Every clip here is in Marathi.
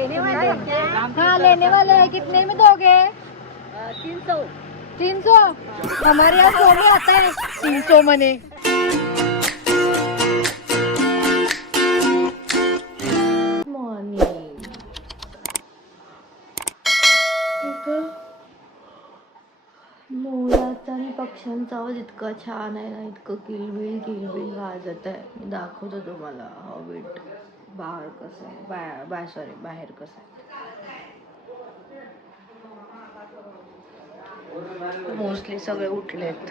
लेने वाले हाँ? लेने वाले हैं। कितने में दोगे? तीन सौ। तीन सौ? हमारे यहाँ सौ में आता है। तीन सौ मने। मॉर्निंग मोराचा आणि पक्ष्यांचा आवाज इतका छान आहे ना इतकं किलबिल किलबिल वाजत आहे. दाखवतो तुम्हाला. हॉबिट बाहेर कसं आहे? बा बा सॉरी बाहेर कसं आहे? मोस्टली सगळे उठलेत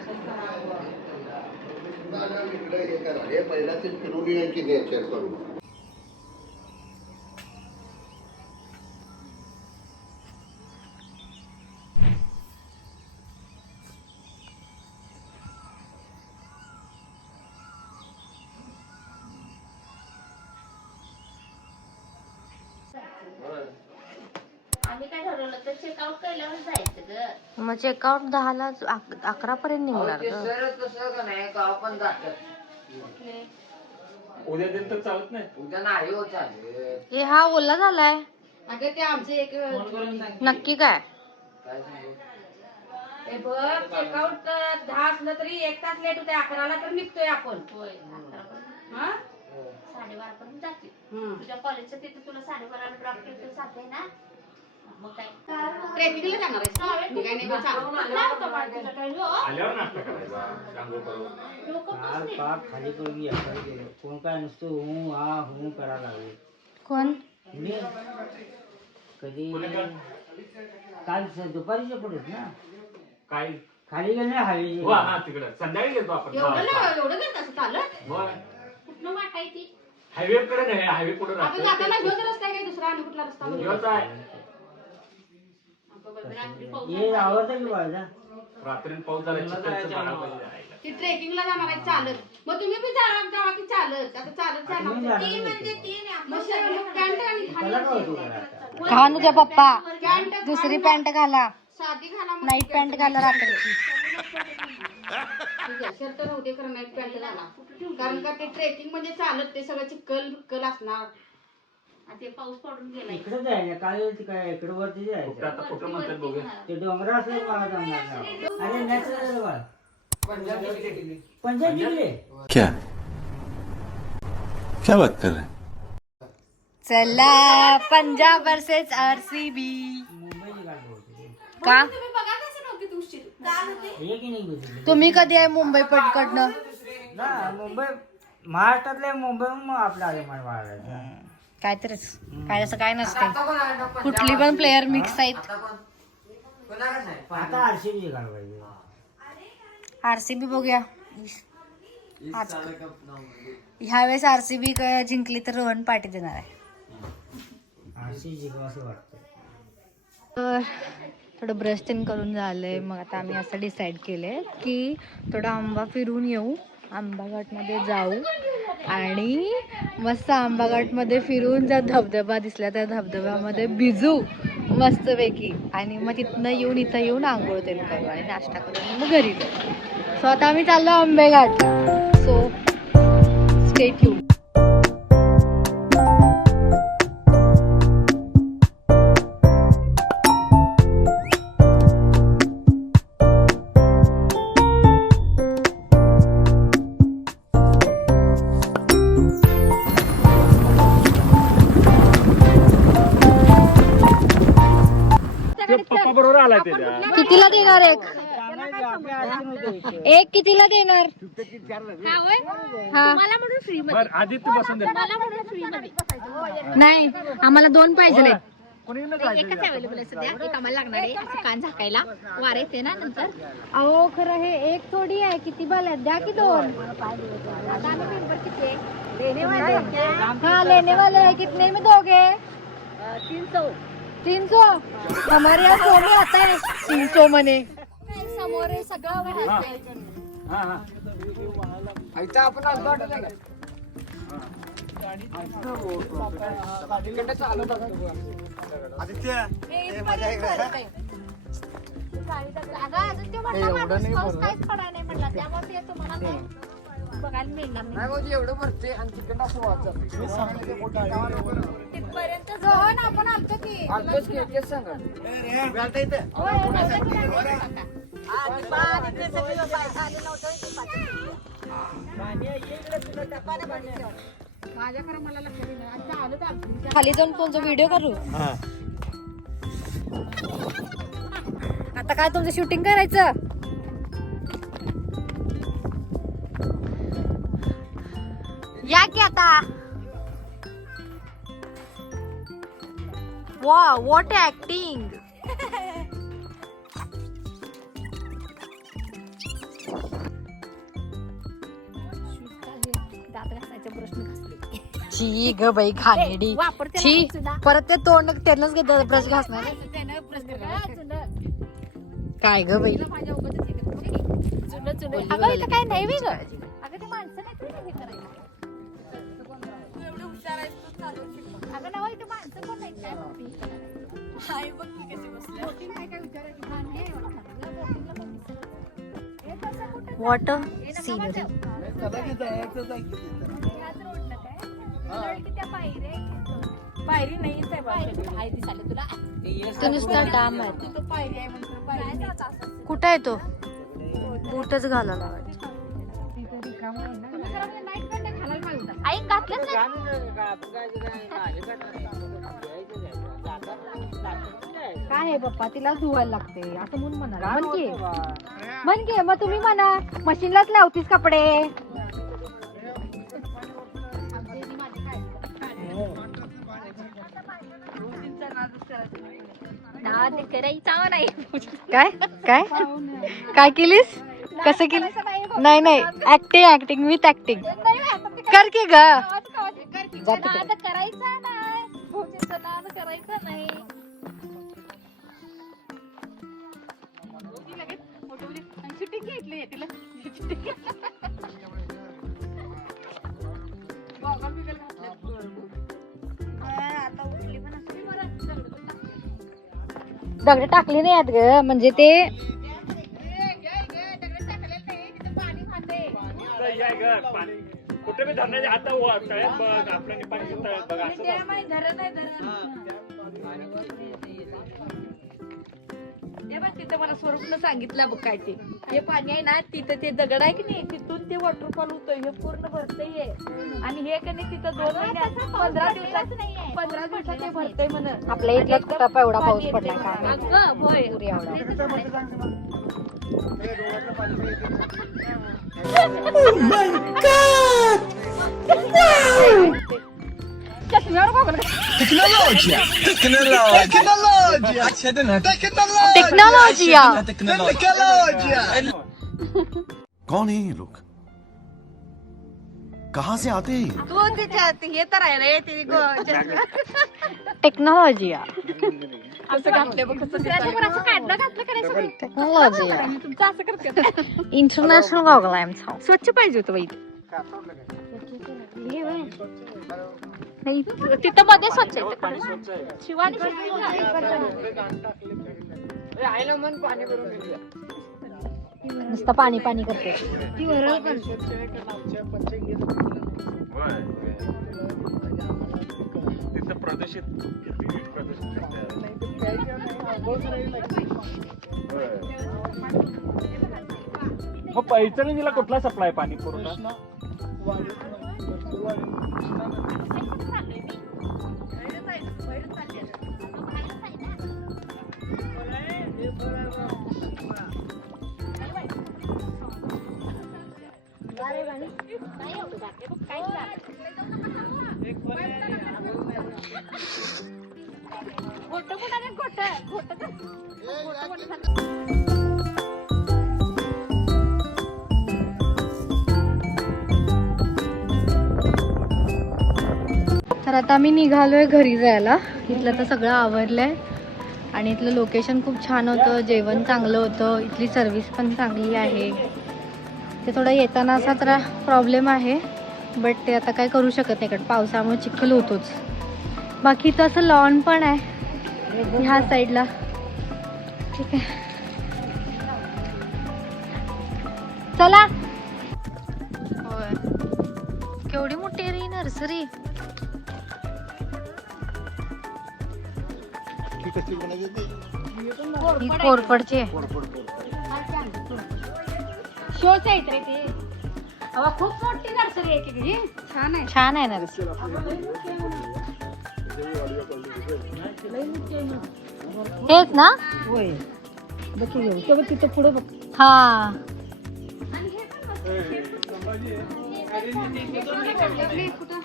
इकडे हे करा. हे पहिला करून फिरून आम्ही काय ठरवलं तर चेकआउट केल्यावर जायचं ग. मग चेकआउट दहाला अकरा पर्यंत निघणार ग. सर कसं का नाही गाव पण जातात उद्या दिन तर चालत नाही. उद्या नाही हो चालेल हे हा ओला झालाय. अगं ते आमचे एक नक्की काय? काय सांगू? हे बघ चेकआउट दहा असलं तरी एक तास लेट होते अकराला तर निघतोय आपण. होय. हा? साडेबारा पर्यंत जाते. तुझ्या कॉलेजच्या तिथे तुला साडेबाराला ड्रॉप केलं सांगते ना? मग काय? ट्रेकिंगला जाणार आहेस मी काय नाही बघ, चाल. कुठला होता बाळ तुझा काय? हो? आल्यावर नाश्ता करायचा. आंघोळ करून डोकं काल बसले. पाक खाली करून यात्रा गेलो. कोण काय नुसतं हू हा हू करायला लागले. कोण? मी. कधी? काल स- दुपारीचे पडत ना? काय? खाली गेले ना हवेची हो हा तिकडं. संध्याकाळी येतो आपण. एवढं सहा वाजता. एवढं असं चालत? होय. कुठनं वाटायची? हायवे कडे नाही हायवे पुढे आपण जाताना ह्योच रस्ता आहे काय दुसरा आणि कुठला रस्ता आहे हे आवडतं की बाळा रात्री पाऊस झाला चिखलचं जायला. ती ट्रेकिंगला जाणार आहे चालत. मग तुम्ही बी जाणार जावा की चालत. आता चालत तुम्ही जाणार जाणार म्हणजे होते. ती नाही, मग शर्ट, मग पॅन्ट आणि त्याला काय खाली होतो का आता? घाण उद्या पप्पा. दुसरी पॅन्ट घाला. साधी घाला मग नाईट पॅन्ट घाला रात्रीची ठीक आहे शर्ट राहू दे खरं नाईट पॅन्ट घाला. कारण का ते ट्रेकिंग म्हणजे चालत ते सगळं चिखल बिक्कल असणार. आणि ते पाऊस पडून गेला इकडे काय इकडे वरती कुठं जायचं आता कुठं म्हणतात बघूया. ते डोंगर असले मला जमणार नाही. अरे नॅचरल बाळ पंजाब जिल्हे क्या? क्या बात कर रहे हैं? चला पंजाब वर्सेस आरसीबी का? हे तुम्ही कधी आहे मुंबई पटकडनं ना मुंबई महाराष्ट्रातले मुंबई मग आपलं आले काय तरच काय असं काय नसते कुठली पण प्लेअर मिक्स आहेत. आता आरसीबी जिंकायला पाहिजे. आरसीबी बघूया. आज ह्यावेळेस आरसीबी जिंकली तर रोहन पाठी देणार आहे. आरसीबी जिंकवा असं वाटतं तर थोडं ब्रश तेन करून झालं आहे मग आता आम्ही असं डिसाईड केलंय की थोडं आंबा फिरून येऊ. आंबाघाटमध्ये जाऊ. आणि मस्त आंबाघाटमध्ये फिरून जर धबधबा दिसला त्या धबधब्यामध्ये भिजू मस्तपैकी. आणि मग तिथनं येऊन इथं येऊन आंघोळ तेन करू आणि नाश्ता करून मग घरी जाऊ. सो आता आम्ही चाललो आंबेघाट. सो स्टेट यू त्याच्या कितीला देणार एक? एक कितीला देणार? हा बर आदित्य बसून दे. नाही आम्हाला दोन पाहिजे एकच अवेलेबल आहे सध्या. एक आम्हाला लागणार आहे. असं कान झाकायला. वार येते ना नंतर. अहो खरं हे एक थोडी आहे. किती बाल आहेत? द्या की दोन. आता आम्ही मेंबर किती आहे? हाँ लेने वाले हैं कितने में दोगे तीन सौ. तीन सौ हमारे यहाँ सौ में आता है? तीन सौ मने समोर सगळं हा. हा अगं अजून ते म्हटलं माणूस पाऊस काहीच पडा नाही म्हटलं. त्यामुळे ते तुम्हाला नाही. बघायला मिळणार नाही. नाही एवढं भरते आणि असं. तिथपर्यंत जाऊन आपण आलतो की. आलतोच की, तेच सांगा. माझ्या खरं मला लक्षात येईल आणि आलं तर आलं. खाली जाऊन तुमचा व्हिडिओ करू. आता काय तुमचं शूटिंग करायचं? या की आता. वा वॉट ऍक्टिंग. ची ग बाई खानेडी. सुद्धा. परत ते तोंड त्यानंच घेतात ब्रश घासणार. काय ग बाई? काय नाही वेगळं. अगं ते माणसं नाही रोडला काय? मला वाटतं त्या पायऱ्या आहेत. पायरी आहे आहे. दिसायला तुला. तो नुसता डाम आहे. आहे? कुठं आहे तो? बूटच घालायला आई घातलंच नाही. काय आहे पप्पा तिला धुवायला लागते. असं म्हणून म्हण की. म्हण की. मग तुम्ही म्हणा. मशीनलाच लावतीस कपडे. काय? काय? काय केलीस? कसं केलीस नाही नाही ऍक्टिंग ऍक्टिंग विथ ऍक्टिंग कर की ग. दगड टाकली. नाही आहेत ग. म्हणजे ते ग, पाणी. कुठे बी धरणाच्या आता व- तळ्यात बघ आपल्या तळ्यात बघ असं. धरण आहे धरण तिथं मला स्वरूपनं सांगितलं बघ काय ते. हे पाणी आहे ना तिथं ते दगड आहे की नाही तिथून ते वॉटरफॉल होतोय हे पूर्ण भरतंय हे. आणि हे का नाही तिथं दोन महिन्यात पंधरा दिवसात पंधरा दिवसात ते भरतंय म्हण. आपल्या इथलाच कुठं एवढा पाऊस पडला काय. अगं होय. पुरी एवढा टेक्नॉलॉजी कौन है ये लोग कहाँ से आते हैं? ये? तू त्याच्यात हे तर आहे रे ते टेक्नॉलॉजी असं घातलं बघ कसं दुसऱ्याचं पण असं काढलं घातलं करायचं टेक्नॉलॉजी तुमचं असं करते इंटरनॅशनल गॉगल आहे आमचा स्वच्छ पाहिजे होतं बाई. नाही, तिथं मध्ये स्वच्छ आहे पाणी स्वच्छ आहे. शिवानी आईला मन पाणी भरून घेऊया. नुसतं पाणी पाणी करते प्रदूषित करतात. होय. मग पैचणीला कुठला सप्लाय पाणी पुरवठा खोटं कुणाने खोटं? खोटं तर आता आम्ही निघालोय घरी जायला. इथलं तर सगळं आवरलंय. आणि इथलं लोकेशन खूप छान होतं जेवण चांगलं होतं इथली सर्विस पण चांगली आहे. ते थोडं येताना असा तर प्रॉब्लेम आहे बट ते आता काय करू शकत नाही कारण पावसामुळे चिखल होतोच. बाकी इथं असं लॉन पण आहे ह्या साईडला ठीक आहे. चला. होय. केवढी मोठी आहे रे नर्सरी. ही ती? ही कोरफडची आहे. शोच आहेत रे ते. अहो, खूप मोठी नर्सरी आहे की ही. छान आहे. छान आहे नर्सरी. हेच ना? होय. बघ घेऊ तिथं पुढे बघ. हा. कुठं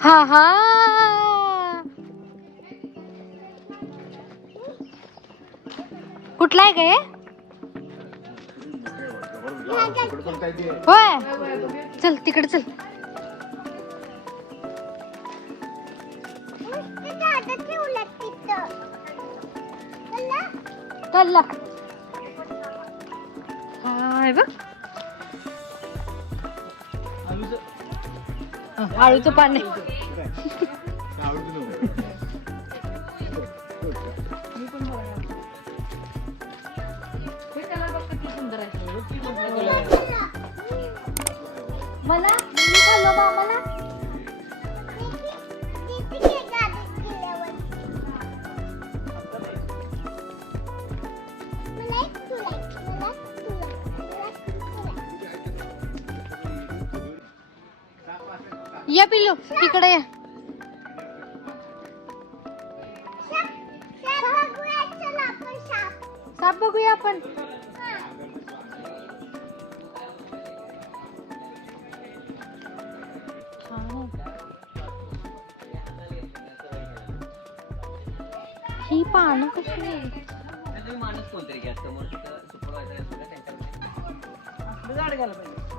हा हा. कुठला आहे काय. होय. चल तिकडे चल. कल्ला हं, आळूचं पाणी मला या पिल्लू तिकडे या. साप बघूया आपण. ही पानं कशी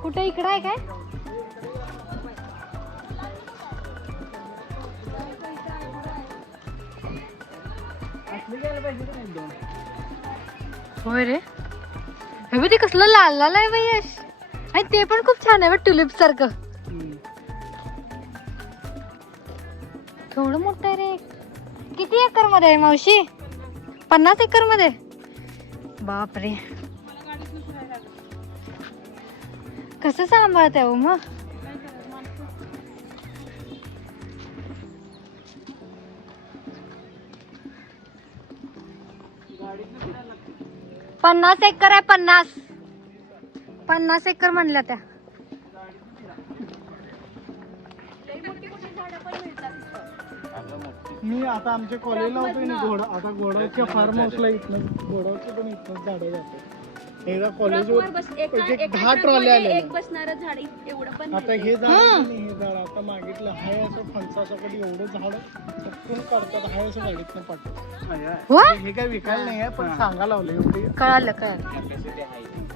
कुठे इकडे आहे काय? होय रे. हे बघ ते कसलं लाल लाल आहे बाई यश आणि ते पण खूप छान आहे ट्युलिप सारखं. थोडं मोठं आहे रे. किती एकरमध्ये आहे मावशी? पन्नास एकरमध्ये बापरे. कसं सांभाळत आहे हो मग? पन्नास एकर आहे पन्नास. पन्नास एकर म्हणल्या त्या. मी आता आमच्या कॉलेजला होतो ना घोडा आता घोडाच्या फार्म हाऊसला इथनं घोडावरचे पण इथनं झाडं जातात. एकदा कॉलेजवर एक एक दहा ट्रॉल्या आलेल्या बसणार झाड एवढं पण आता हे झाड नाही, हे झाड आता मागितलं हाय असं फणसासकट एवढं झाड चटकून काढतात हाय असं गाडीतनं पाठवतात. होय हे काय विकायला नाही आहे पण सांगा लावलं एवढी. कळालं कळालं.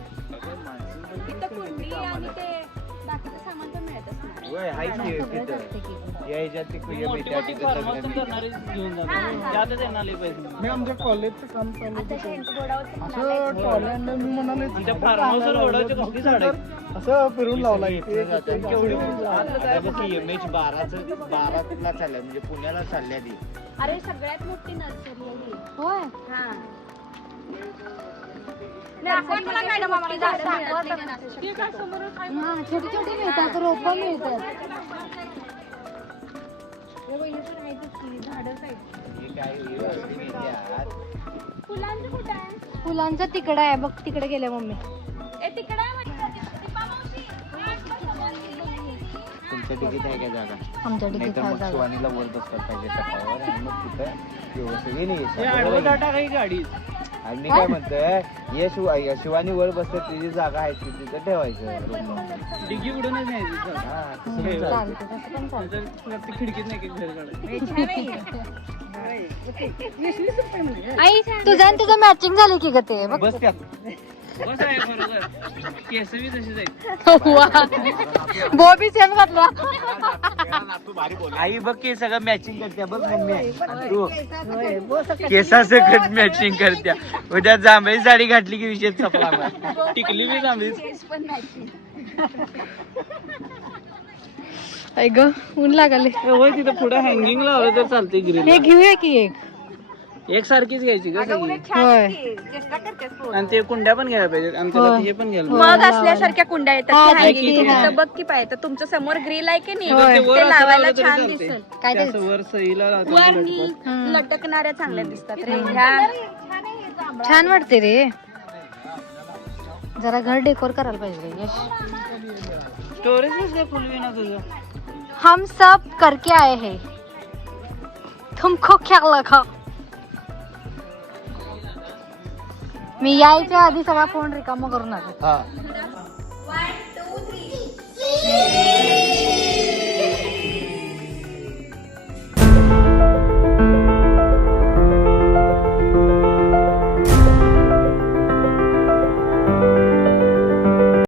मिळत. असणार मी आमच्या कॉलेजचं काम चालू आता होतं शेंट गोडावरचं असं ट्रॉल्यांना मी म्हणाले झाडं असं फिरून लावला म्हणजे पुण्याला चालल्या ती. अरे सगळ्यात मोठी नर्सरी आहे ही. होय. हा. हा छोटी छोटी मिळतात रोप. फुलांचं कुठं आहे? फुलांचं तिकडं आहे बघ तिकडे गेले मम्मी. तुमच्या तिकीट आहे का जागा? आमच्या तर आहे जागा. बसतात पाहिजे सकाळवर आणि मग तिथं व्यवस्थित ये. आणि मी काय म्हणतोय ये शिवा शिवानी वर बसतात तिची जागा आहे ती तिथं ठेवायचं. room. डिगी उडूनच नाही हा, तसं पण चालतं. चालतं तसं पण चालतं खिडकीत नाही घर काढायचं आई तुझं आणि तुझं मॅचिंग झाली की ग ते बघ. बस त्यात. केस बी तशीच आहेत बॉबी सेम घातला. आई बघ की सगळं मॅचिंग करते बघ मम्मी. तू. केसासकट मॅचिंग करत्या. उद्या जांभळी साडी घातली की विषय संपला मग. टिकली बी जांभळी आई ग ऊन लागले. होय तिथं पुढे हँगिंग लावलं तर चालते ग्रीन हे घेऊया की एक. एक सारखीच घ्यायची का सगळी? होय. आणि ते कुंड्या पण घ्यायला पाहिजेत आणि त्याला होय. हे पण घ्यायला मग असल्यासारख्या कुंड्या येतात हा, ते hanging की. हा. तर बघ की पाहिजे तर तुमच्यासमोर ग्रिल आहे की नाही होय. ते वर ते असं लावायला लावलं तरी छान चालते. दिसेल काय ते ते असं वर सईला लावतात वरनी हम्म. लटकणाऱ्या चांगल्या दिसतात रे ह्या छान वाटते रे जरा घर डेकोर करायला पाहिजे रे यश स्टोरेज कसं फुल ना तुझं हम सब करके आए हैं तुमको क्या लगा मी यायच्या आधी सगळा फोन रिकामा करून आलो हा.